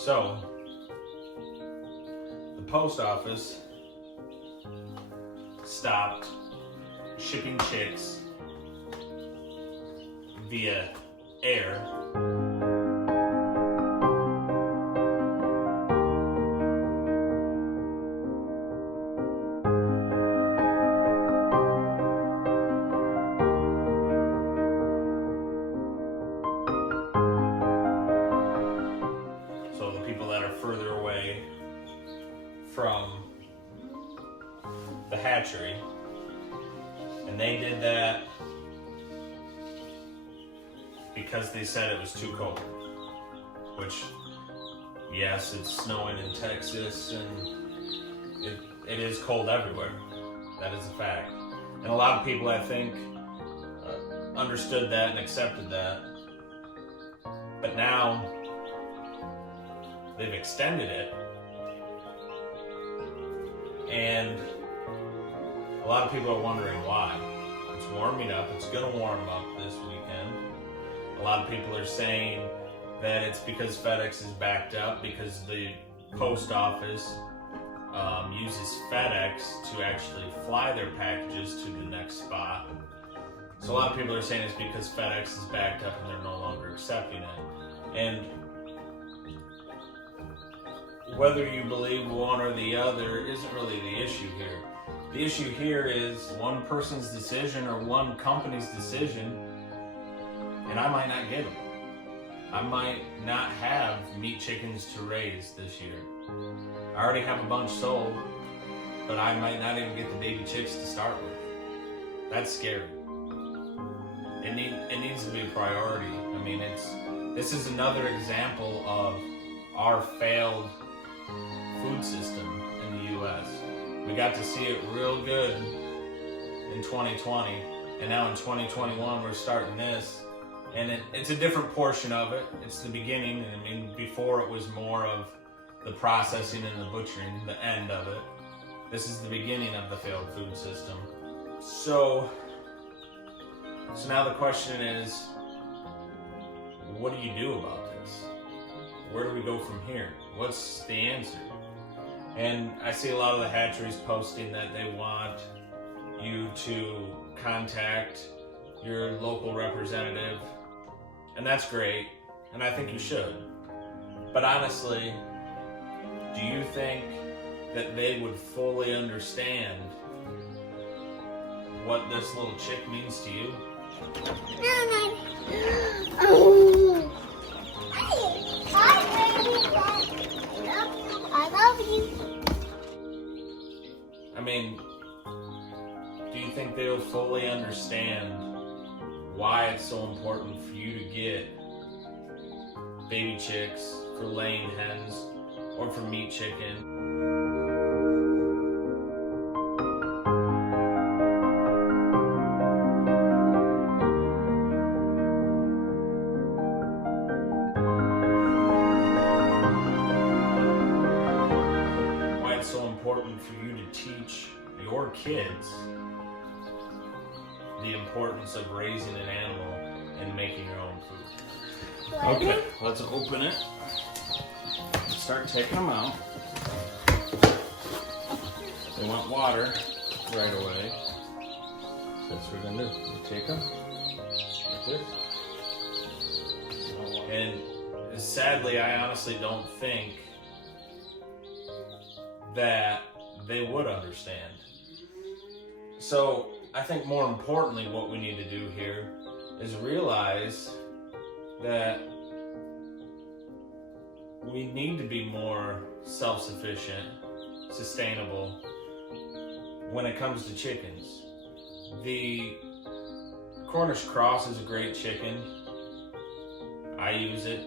So, the post office stopped shipping chicks via air. So the people that are further away from the hatchery, and they did that because they said it was too cold, which, yes, it's snowing in Texas and it is cold everywhere. That is a fact. And a lot of people, I think, understood that and accepted that. But now they've extended it, and a lot of people are wondering why. It's warming up. It's going to warm up this weekend. A lot of people are saying that it's because FedEx is backed up, because the post office uses FedEx to actually fly their packages to the next spot. So a lot of people are saying it's because FedEx is backed up and they're no longer accepting it. And whether you believe one or the other isn't really the issue here. The issue here is one person's decision or one company's decision, and I might not get them. I might not have meat chickens to raise this year. I already have a bunch sold, but I might not even get the baby chicks to start with. That's scary. It needs to be a priority. I mean, this is another example of our failed food system in the U.S. We got to see it real good in 2020, and now in 2021 we're starting this, and it's a different portion of it. It's the beginning. I mean, before it was more of the processing and the butchering, the end of it. This is the beginning of the failed food system. So now the question is, what do you do about this? Where do we go from here? What's the answer? And I see a lot of the hatcheries posting that they want you to contact your local representative, and that's great, and I think you should. But honestly, do you think that they would fully understand what this little chick means to you? I love you. I mean, do you think they'll fully understand why it's so important for you to get baby chicks for laying hens or for meat chicken? Why it's so important for you to teach your kids the importance of raising an animal and making your own food. Okay, let's open it. Start taking them out. They want water right away. So that's what we're gonna do. You take them like this. And sadly, I honestly don't think that they would understand. So I think more importantly, what we need to do here is realize that we need to be more self-sufficient, sustainable when it comes to chickens. The Cornish Cross is a great chicken. I use it,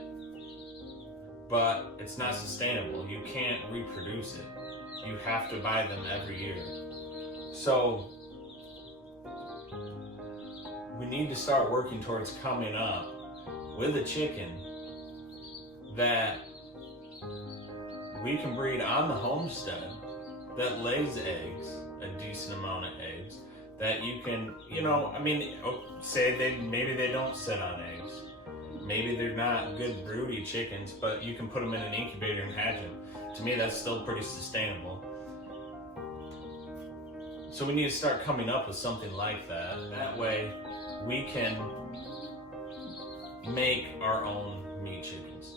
but it's not sustainable. You can't reproduce it. You have to buy them every year. So we need to start working towards coming up with a chicken that we can breed on the homestead that lays eggs, a decent amount of eggs, that you can, say maybe they don't sit on eggs, Maybe they're not good broody chickens, but you can put them in an incubator and hatch them. To me, that's still pretty sustainable. So we need to start coming up with something like that. That way we can make our own meat chickens.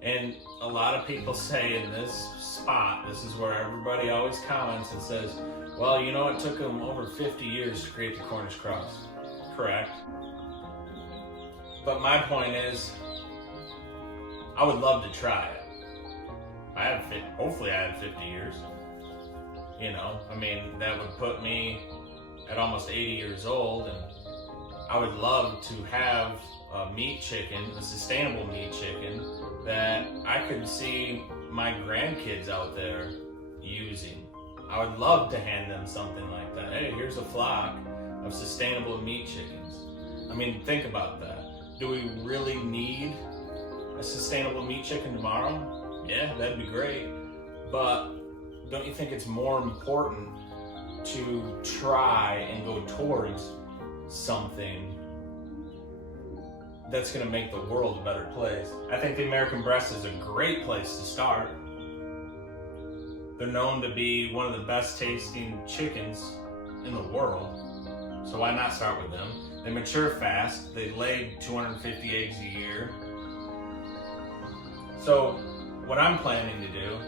And a lot of people say in this spot, this is where everybody always comments and says, well, you know, it took them over 50 years to create the Cornish cross. Correct. But my point is, I would love to try it. Hopefully I have 50 years. You know, I mean, that would put me at almost 80 years old, and I would love to have a meat chicken, a sustainable meat chicken, that I could see my grandkids out there using. I would love to hand them something like that. Hey, here's a flock of sustainable meat chickens. I mean, think about that. Do we really need a sustainable meat chicken tomorrow? Yeah, that'd be great. But don't you think it's more important to try and go towards something that's going to make the world a better place? I think the American breast is a great place to start. They're known to be one of the best tasting chickens in the world. So why not start with them? They mature fast. They lay 250 eggs a year. So what I'm planning to do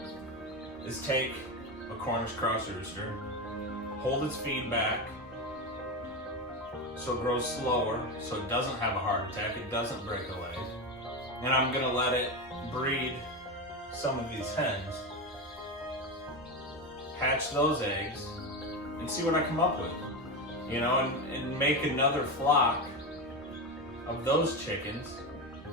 is take a Cornish cross rooster, hold its feed back so it grows slower, so it doesn't have a heart attack, it doesn't break a leg. And I'm gonna let it breed some of these hens, hatch those eggs, and see what I come up with. You know, and make another flock of those chickens,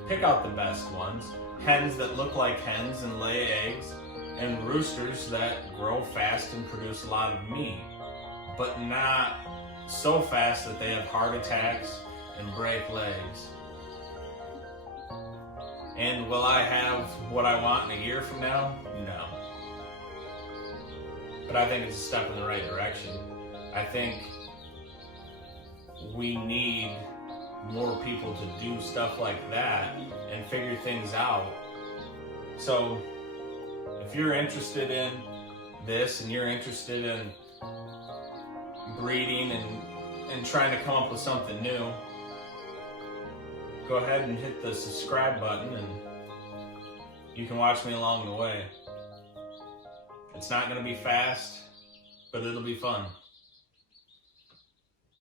pick out the best ones, hens that look like hens and lay eggs, and roosters that grow fast and produce a lot of meat, but not so fast that they have heart attacks and break legs. And will I have what I want in a year from now? No. But I think it's a step in the right direction. I think we need more people to do stuff like that and figure things out. So if you're interested in this and you're interested in breeding and trying to come up with something new, go ahead and hit the subscribe button and you can watch me along the way. It's not going to be fast, but it'll be fun.